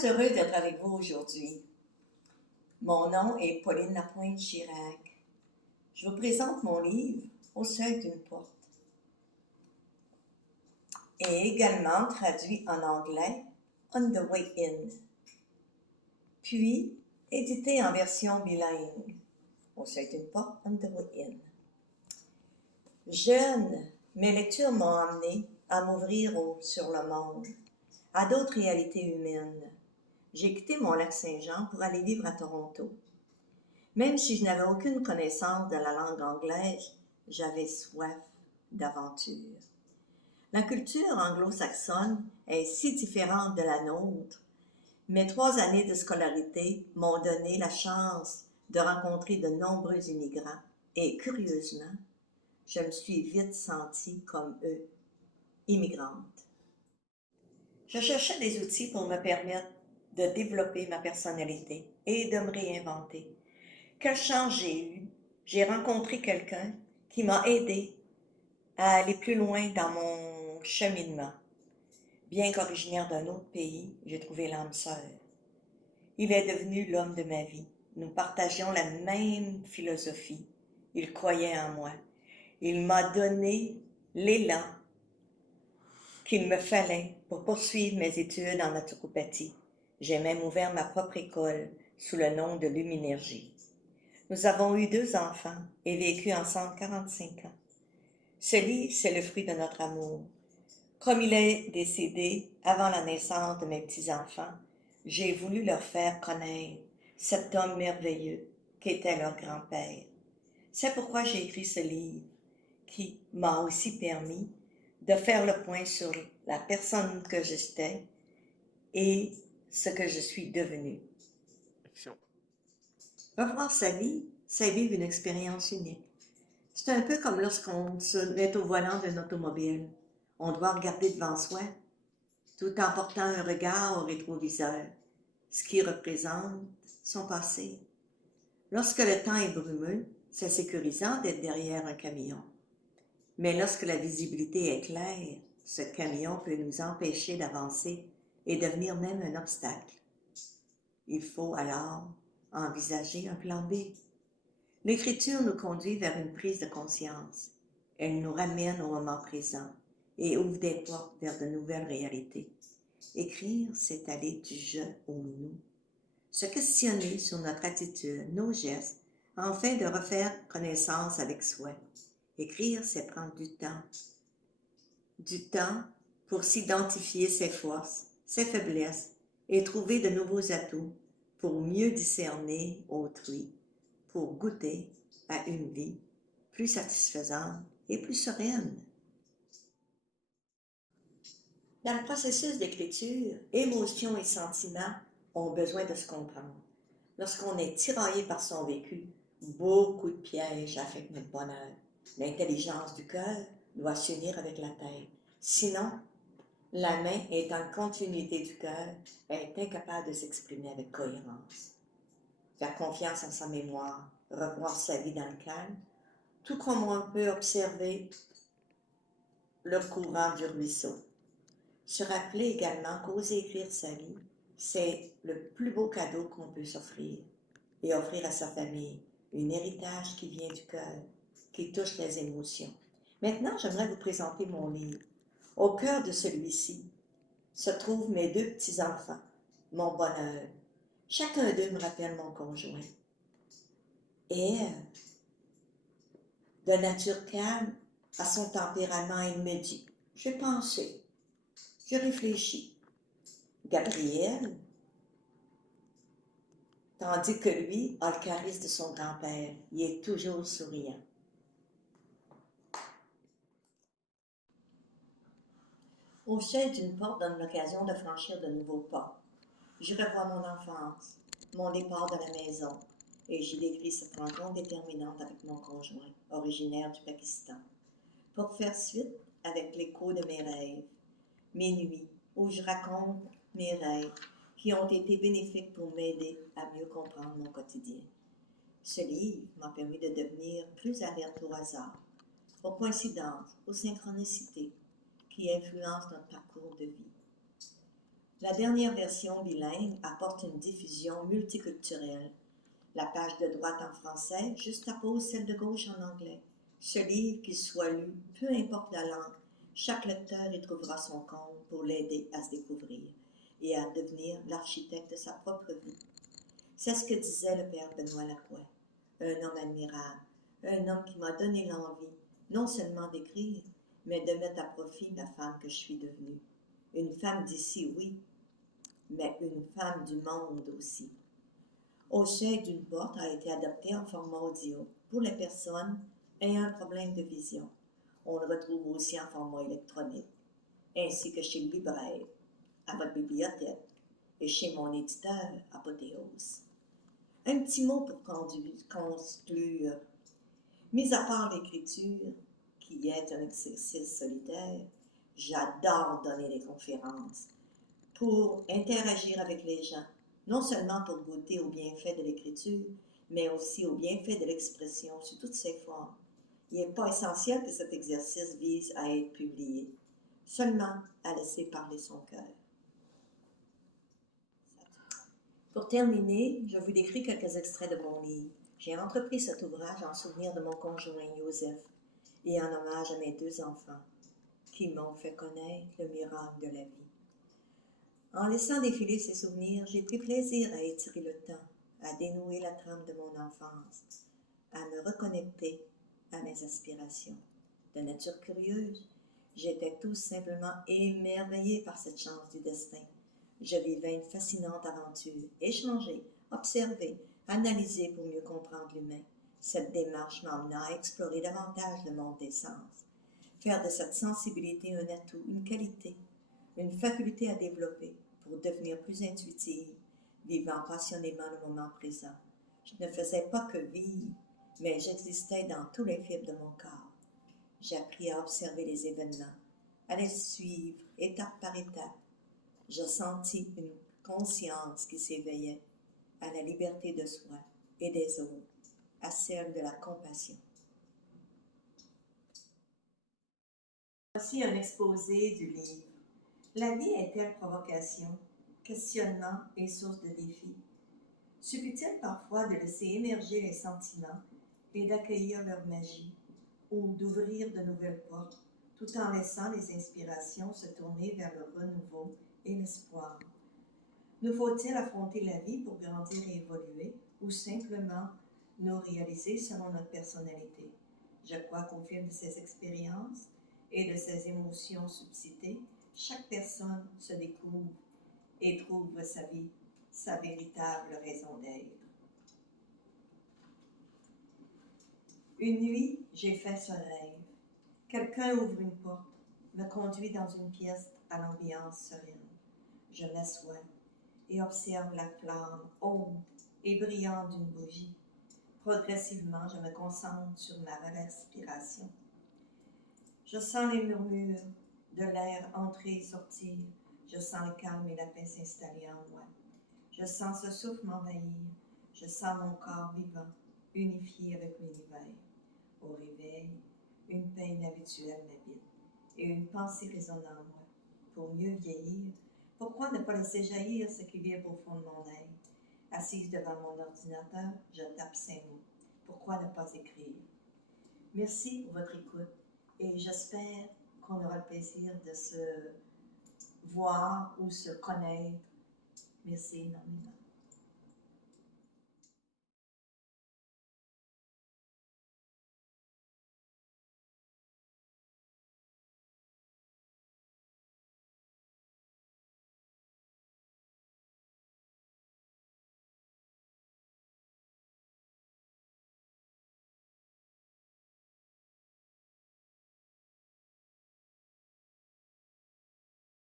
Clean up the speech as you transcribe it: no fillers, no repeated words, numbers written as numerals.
très heureuse d'être avec vous aujourd'hui. Mon nom est Pauline Lapointe-Chirac. Je vous présente mon livre « Au seuil d'une porte » et également traduit en anglais « On the Way In », puis édité en version bilingue « Au seuil d'une porte, On the Way In ». Jeune, mes lectures m'ont amené à m'ouvrir sur le monde, à d'autres réalités humaines. J'ai quitté mon Lac-Saint-Jean pour aller vivre à Toronto. Même si je n'avais aucune connaissance de la langue anglaise, j'avais soif d'aventure. La culture anglo-saxonne est si différente de la nôtre. Mes 3 années de scolarité m'ont donné la chance de rencontrer de nombreux immigrants et, curieusement, je me suis vite sentie comme eux, immigrante. Je cherchais des outils pour me permettre de développer ma personnalité et de me réinventer. Quelle chance j'ai eue! J'ai rencontré quelqu'un qui m'a aidé à aller plus loin dans mon cheminement. Bien qu'originaire d'un autre pays, j'ai trouvé l'âme sœur. Il est devenu l'homme de ma vie. Nous partagions la même philosophie. Il croyait en moi. Il m'a donné l'élan qu'il me fallait pour poursuivre mes études en naturopathie. J'ai même ouvert ma propre école sous le nom de Luminergie. Nous avons eu 2 enfants et vécu ensemble 45 ans. Ce livre, c'est le fruit de notre amour. Comme il est décédé avant la naissance de mes petits-enfants, j'ai voulu leur faire connaître cet homme merveilleux qu'était leur grand-père. C'est pourquoi j'ai écrit ce livre, qui m'a aussi permis de faire le point sur la personne que j'étais et ce que je suis devenue. Revoir sa vie, c'est vivre une expérience unique. C'est un peu comme lorsqu'on se met au volant d'une automobile. On doit regarder devant soi, tout en portant un regard au rétroviseur, ce qui représente son passé. Lorsque le temps est brumeux, c'est sécurisant d'être derrière un camion. Mais lorsque la visibilité est claire, ce camion peut nous empêcher d'avancer et devenir même un obstacle. Il faut alors envisager un plan B. L'écriture nous conduit vers une prise de conscience. Elle nous ramène au moment présent et ouvre des portes vers de nouvelles réalités. Écrire, c'est aller du je au nous. Se questionner sur notre attitude, nos gestes, afin de refaire connaissance avec soi. Écrire, c'est prendre du temps. Du temps pour s'identifier ses forces, ses faiblesses et trouver de nouveaux atouts pour mieux discerner autrui, pour goûter à une vie plus satisfaisante et plus sereine. Dans le processus d'écriture, émotions et sentiments ont besoin de se comprendre. Lorsqu'on est tiraillé par son vécu, beaucoup de pièges affectent notre bonheur. L'intelligence du cœur doit s'unir avec la tête. Sinon, la main étant en continuité du cœur, est incapable de s'exprimer avec cohérence. Faire confiance en sa mémoire, revoir sa vie dans le calme, tout comme on peut observer le courant du ruisseau. Se rappeler également qu'oser écrire sa vie, c'est le plus beau cadeau qu'on peut s'offrir et offrir à sa famille, un héritage qui vient du cœur, qui touche les émotions. Maintenant, j'aimerais vous présenter mon livre. Au cœur de celui-ci se trouvent mes 2 petits-enfants, mon bonheur. Chacun d'eux me rappelle mon conjoint. Et de nature calme, à son tempérament, il me dit « J'ai pensé, j'ai réfléchi. » Gabriel, tandis que lui a le charisme de son grand-père, il est toujours souriant. Au seuil d'une porte donne l'occasion de franchir de nouveaux pas. Je revois mon enfance, mon départ de la maison, et j'y décris cette rencontre déterminante avec mon conjoint, originaire du Pakistan. Pour faire suite avec l'écho de mes rêves, mes nuits, où je raconte mes rêves qui ont été bénéfiques pour m'aider à mieux comprendre mon quotidien. Ce livre m'a permis de devenir plus alerte au hasard, aux coïncidences, aux synchronicités qui influencent notre parcours de vie. La dernière version bilingue apporte une diffusion multiculturelle. La page de droite en français juxtapose celle de gauche en anglais. Ce livre, qu'il soit lu, peu importe la langue, chaque lecteur y trouvera son compte pour l'aider à se découvrir et à devenir l'architecte de sa propre vie. C'est ce que disait le père Benoît Lacroix, un homme admirable, un homme qui m'a donné l'envie, non seulement d'écrire, mais de mettre à profit la femme que je suis devenue. Une femme d'ici, oui, mais une femme du monde aussi. Au seuil d'une porte a été adapté en format audio pour les personnes ayant un problème de vision. On le retrouve aussi en format électronique, ainsi que chez le libraire, à votre bibliothèque et chez mon éditeur Apothéose. Un petit mot pour conclure. Mis à part l'écriture, qui est un exercice solitaire, j'adore donner des conférences pour interagir avec les gens, non seulement pour goûter aux bienfaits de l'écriture, mais aussi aux bienfaits de l'expression sous toutes ses formes. Il n'est pas essentiel que cet exercice vise à être publié, seulement à laisser parler son cœur. Pour terminer, je vous décris quelques extraits de mon livre. J'ai entrepris cet ouvrage en souvenir de mon conjoint Joseph et en hommage à mes 2 enfants qui m'ont fait connaître le miracle de la vie. En laissant défiler ces souvenirs, j'ai pris plaisir à étirer le temps, à dénouer la trame de mon enfance, à me reconnecter à mes aspirations. De nature curieuse, j'étais tout simplement émerveillée par cette chance du destin. Je vivais une fascinante aventure, échanger, observer, analyser pour mieux comprendre l'humain. Cette démarche m'emmena à explorer davantage le monde des sens, faire de cette sensibilité un atout, une qualité, une faculté à développer pour devenir plus intuitive, vivant passionnément le moment présent. Je ne faisais pas que vivre, mais j'existais dans tous les fibres de mon corps. J'ai appris à observer les événements, à les suivre étape par étape. Je sentis une conscience qui s'éveillait à la liberté de soi et des autres, à celle de la compassion. Voici un exposé du livre. La vie est-elle provocation, questionnement et source de défi? Suffit-il parfois de laisser émerger les sentiments et d'accueillir leur magie, ou d'ouvrir de nouvelles portes, tout en laissant les inspirations se tourner vers le renouveau et l'espoir? Nous faut-il affronter la vie pour grandir et évoluer, ou simplement nous réaliser selon notre personnalité? Je crois qu'au fil de ces expériences et de ces émotions suscitées, chaque personne se découvre et trouve sa vie, sa véritable raison d'être. Une nuit, j'ai fait ce rêve. Quelqu'un ouvre une porte, me conduit dans une pièce à l'ambiance sereine. Je m'assois et observe la flamme haute et brillante d'une bougie. Progressivement, je me concentre sur ma respiration. Je sens les murmures de l'air entrer et sortir. Je sens le calme et la paix s'installer en moi. Je sens ce souffle m'envahir. Je sens mon corps vivant, unifié avec l'univers. Au réveil, une paix inhabituelle m'habite et une pensée résonne en moi. Pour mieux vieillir, pourquoi ne pas laisser jaillir ce qui vibre au fond de mon être? Assise devant mon ordinateur, je tape 5 mots. Pourquoi ne pas écrire? Merci pour votre écoute et j'espère qu'on aura le plaisir de se voir ou se connaître. Merci énormément.